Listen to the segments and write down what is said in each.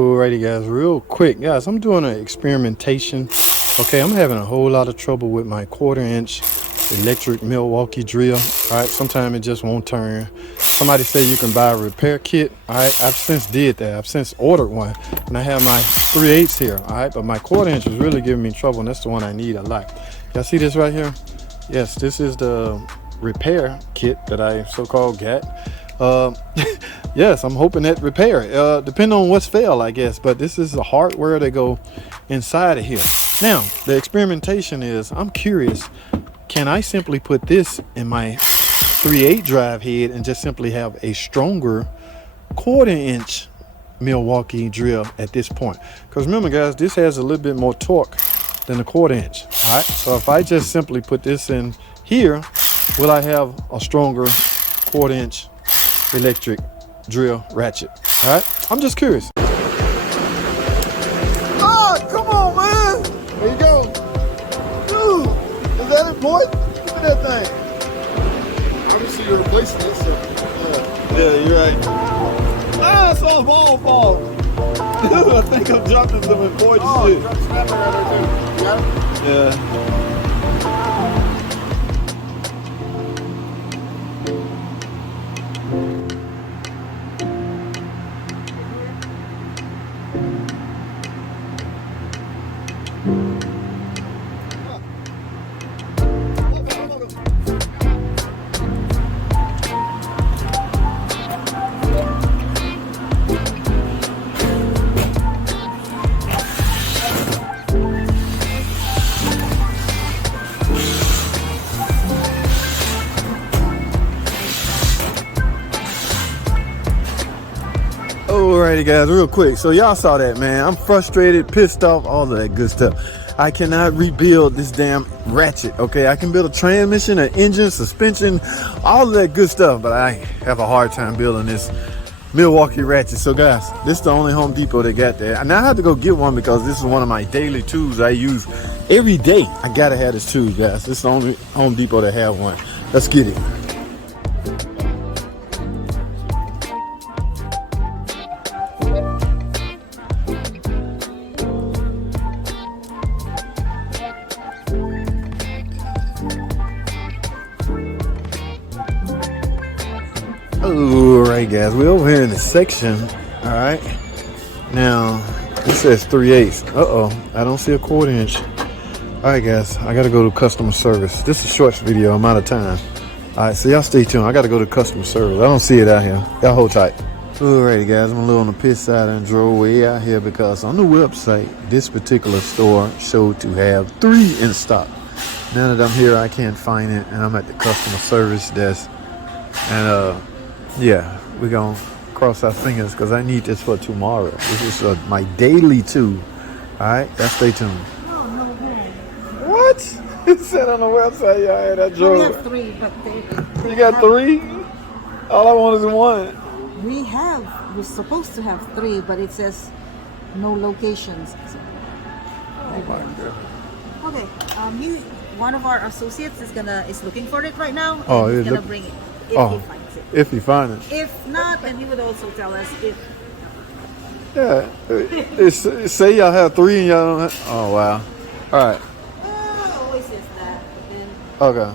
Alrighty guys, real quick guys, I'm doing an experimentation. Okay, I'm having a whole lot of trouble with my 1/4-inch electric Milwaukee drill. All right, sometimes it just won't turn. Somebody said you can buy a repair kit. All right, I've since did that. I've since ordered one, and I have my 3/8 here. All right, but my 1/4-inch is really giving me trouble, and that's the one I need a lot. Y'all see this right here? Yes, this is the repair kit that I so-called got. Yes, I'm hoping that repair depending on what's failed, I guess, but this is the hardware that go inside of here. Now the experimentation is, I'm curious, can I simply put this in my 3/8 drive head and just simply have a stronger 1/4-inch Milwaukee drill at this point? Because remember guys, this has a little bit more torque than the 1/4-inch. All right, so if I just simply put this in here, will I have a stronger 1/4-inch electric drill ratchet? All right, I'm just curious. Oh, come on, man. There you go. Dude, is that important? Give me that thing. Obviously, you're replacing it, so. Yeah, you're right. Ah, I saw a ball fall. Dude, I think I'm dropping some important shit. Drop the snapper right there, too. You got it? Yeah. Alrighty guys, real quick, so y'all saw that, man. I'm frustrated, pissed off, all of that good stuff. I cannot rebuild this damn ratchet. Okay, I can build a transmission, an engine, suspension, all of that good stuff, but I have a hard time building this Milwaukee ratchet. So guys, this is the only Home Depot that got that. And I had to go get one because this is one of my daily tools I use every day. I gotta have this tool, guys. This is the only Home Depot that have one. Let's get it. Alright guys, we're over here in the section. Alright, now it says 3/8. I don't see a 1/4-inch. Alright guys, I gotta go to customer service. This is a short video, I'm out of time. Alright, so y'all stay tuned. I gotta go to customer service. I don't see it out here. Y'all hold tight. Alrighty guys, I'm a little on the pit side and drove way out here because on the website this particular store showed to have 3 in stock. Now that I'm here, I can't find it, and I'm at the customer service desk. And yeah, we're gonna cross our fingers because I need this for tomorrow. This is my daily tool. Alright, y'all stay tuned. What? It said on the website y'all had that drove. We have 3, but they You got 3? All I want is 1. we're supposed to have 3, but it says no locations. Oh my god. Okay, one of our associates is looking for it right now. Oh, and he's yeah, gonna bring it if he finds it. If you find it. If not, then he would also tell us if. Yeah. Say y'all have 3 and y'all don't have. Oh wow. Alright. Always says that. Then, Okay.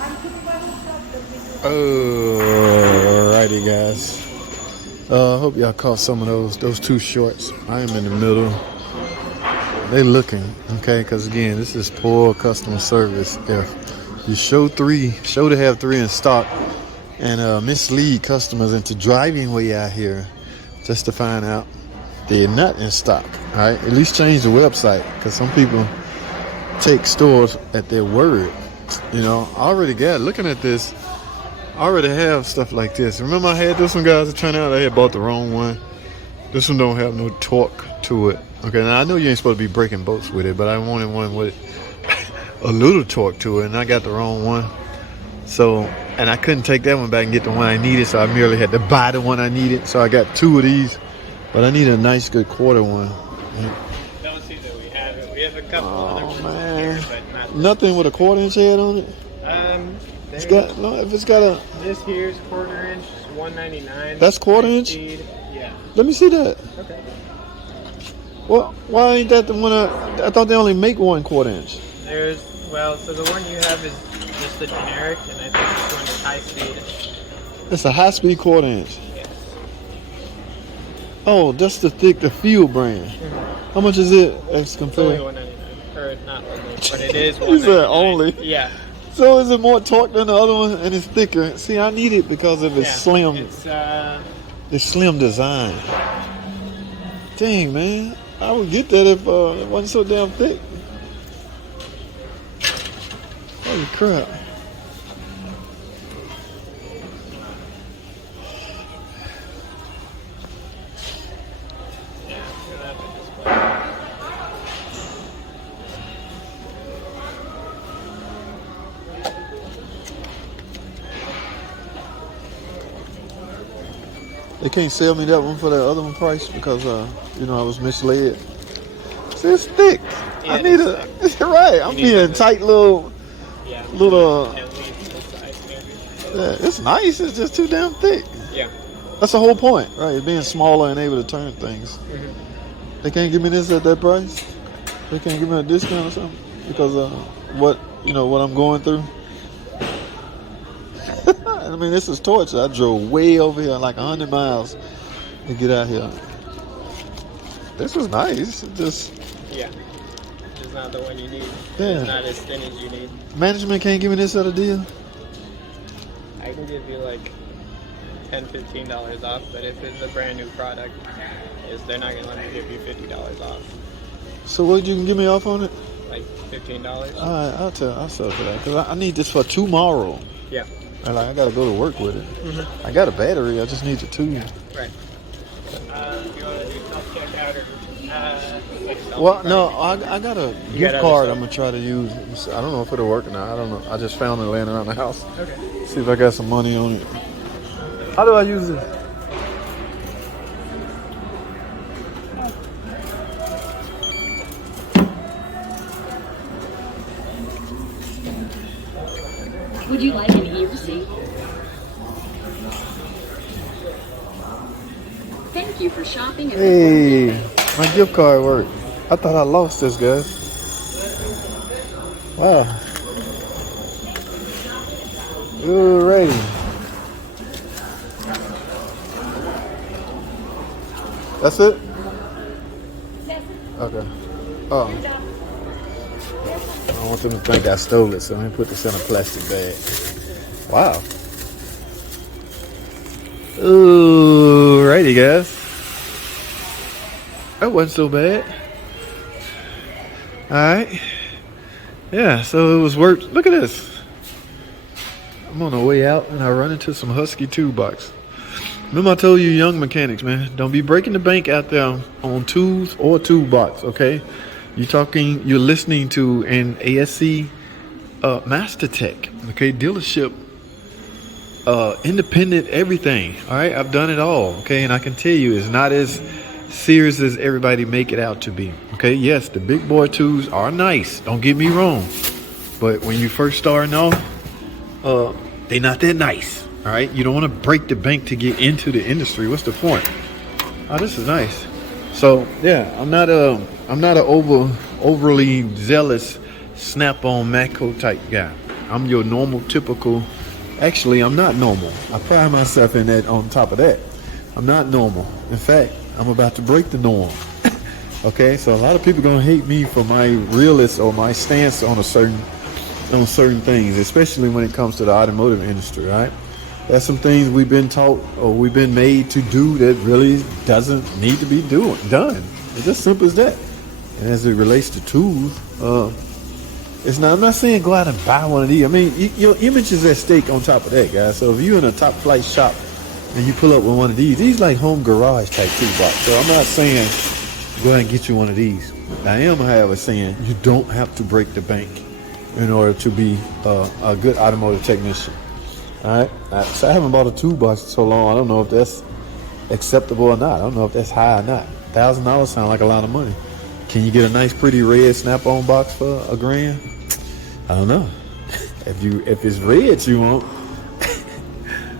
I'm putting my stuff. Alrighty guys. I hope y'all caught some of those 2 shorts. I am in the middle. They looking, okay, because again, this is poor customer service. If you show to have 3 in stock and mislead customers into driving way out here just to find out they're not in stock. All right, at least change the website, because some people take stores at their word. You know, I already got, looking at this, I already have stuff like this. Remember I had this one, guys, it turned out I had bought the wrong one. This one don't have no torque to it. Okay, now I know you ain't supposed to be breaking bolts with it, but I wanted one with a little torque to it, and I got the wrong one. So, and I couldn't take that one back and get the one I needed, so I merely had to buy the one I needed. So I got 2 of these, but I need a nice good 1/4 one. Don't see that we have it. We have a couple others. Oh man, Here, but not nothing with a 1/4-inch head on it. It's got no. If it's got a. This here's 1/4 inch, $199. That's 1/4 inch? Speed, yeah. Let me see that. Okay. Well, why ain't that the one? I thought they only make 1/4 inch. So the one you have is just the generic, and I think this one is high speed. It's a high-speed 1/4 inch. Yes. Oh, that's the Fuel brand. Mm-hmm. How much is it as It's only compared? $199, or not only, but it is You said $199. only. Yeah. So is it more torque than the other one, and it's thicker? See, I need it because of its Yeah. slim, It's slim design. Dang, man, I would get that if it wasn't so damn thick. Holy crap! yeah. You'll have to display. They can't sell me that one for that other one price because I was misled. See, it's thick. Yeah, I need right. I'm being tight little. Yeah. Little. At least this size, maybe. Yeah, it's nice. It's just too damn thick. Yeah. That's the whole point, right? It's being smaller and able to turn things. Mm-hmm. They can't give me this at that price. They can't give me a discount or something because what I'm going through. I mean, this is torture. I drove way over here, like 100 miles, to get out here. This was nice. It just Yeah. It's not the one you need. Yeah. It's not as thin as you need. management can't give me this at a deal. I can give you like $10, $15 off, but if it's a brand new product, they're not gonna let me give you $50 off. So what you can give me off on it? Like $15. All right, I'll sell for that because I need this for tomorrow. Yeah. And I gotta go to work with it. Mm-hmm. I got a battery. I just need the tool. Right. You want to do self-checkout or like Well, no, I got a gift other card stuff? I'm gonna try to use. I don't know if it'll work or not. I don't know. I just found it laying around the house. Okay. See if I got some money on it. How do I use this? Would you like an e-receipt? Thank you for shopping at Hey, my gift card worked. I thought I lost this, guys. Wow. Alrighty. That's it? Okay. Oh. I don't want them to think I stole it, so let me put this in a plastic bag. Wow. Alrighty, guys. That wasn't so bad. Alright. Yeah, so it was worth. Look at this. I'm on the way out and I run into some Husky toolbox. Remember I told you young mechanics, man, don't be breaking the bank out there on tools or toolbox, okay? You're listening to an ASC Master Tech, okay? Dealership, independent, everything, all right? I've done it all, okay? And I can tell you it's not as serious as everybody make it out to be, okay? Yes, the big boy tools are nice, don't get me wrong. But when you first starting off, they're not that nice, all right? You don't want to break the bank to get into the industry. What's the point? Oh, this is nice. So yeah, I'm not an overly zealous snap-on Matco type guy. I'm your normal, typical. Actually, I'm not normal. I pride myself in that. On top of that, I'm not normal. In fact, I'm about to break the norm. Okay, so a lot of people gonna hate me for my realist or my stance on certain things, especially when it comes to the automotive industry, right? There's some things we've been taught or we've been made to do that really doesn't need to be done. It's just simple as that. And as it relates to tools, I'm not saying go out and buy one of these. I mean, your image is at stake on top of that, guys. So if you're in a top flight shop and you pull up with one of these like home garage type toolbox. So I'm not saying go ahead and get you one of these. I am, however, saying you don't have to break the bank in order to be a good automotive technician. All right, so I haven't bought a toolbox in so long. I don't know if that's acceptable or not. I don't know if that's high or not. $1,000 sounds like a lot of money. Can you get a nice, pretty red snap-on box for $1,000? I don't know. If it's red you want,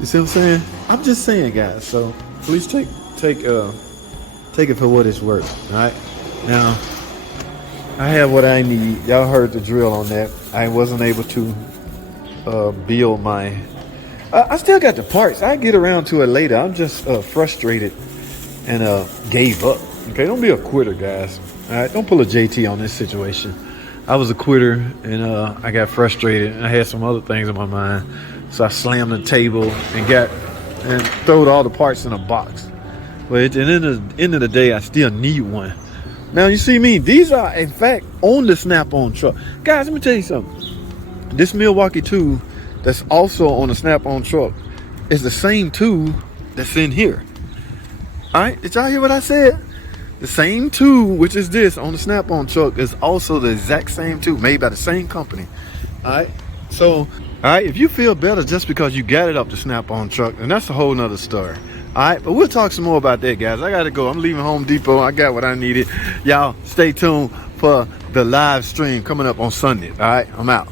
you see what I'm saying? I'm just saying, guys. So please take take it for what it's worth. All right. Now, I have what I need. Y'all heard the drill on that. I wasn't able to build my. I still got the parts. I get around to it later. I'm just frustrated and gave up. Okay, don't be a quitter, guys. All right, don't pull a JT on this situation. I was a quitter and I got frustrated. And I had some other things in my mind, so I slammed the table and throwed all the parts in a box. But at the end of the day, I still need one. Now you see me. These are in fact on the Snap-on truck, guys. Let me tell you something. This Milwaukee Tool that's also on the Snap-on truck is the same tool that's in here. All right, did y'all hear what I said? The same tool, which is this on the Snap-on truck, is also the exact same tool made by the same company. All right, so all right, if you feel better just because you got it off the Snap-on truck, then that's a whole nother story. All right, but we'll talk some more about that, guys. I gotta go. I'm leaving Home Depot. I got what I needed. Y'all stay tuned for the live stream coming up on Sunday. All right, I'm out.